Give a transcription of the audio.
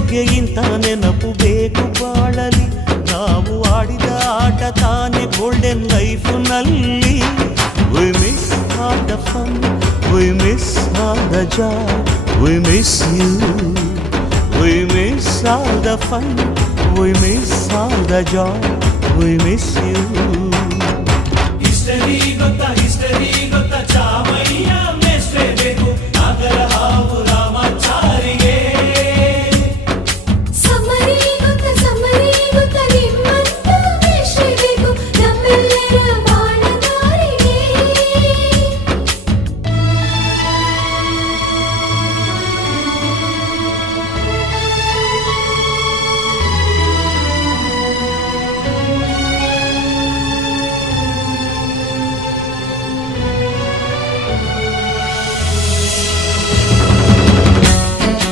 ಜೋಡಿಗೆ ಇಂಥ ನೆನಪು ಬೇಕು ಬಾಳಲಿ. ನಾವು ಆಡಿದ ಆಟ ತಾನೆ golden ಲೈಫ್ನಲ್ಲಿ. We miss all the fun, we miss all the joy, we miss you. We miss all the fun, we miss all the joy, we miss you. History gotta history.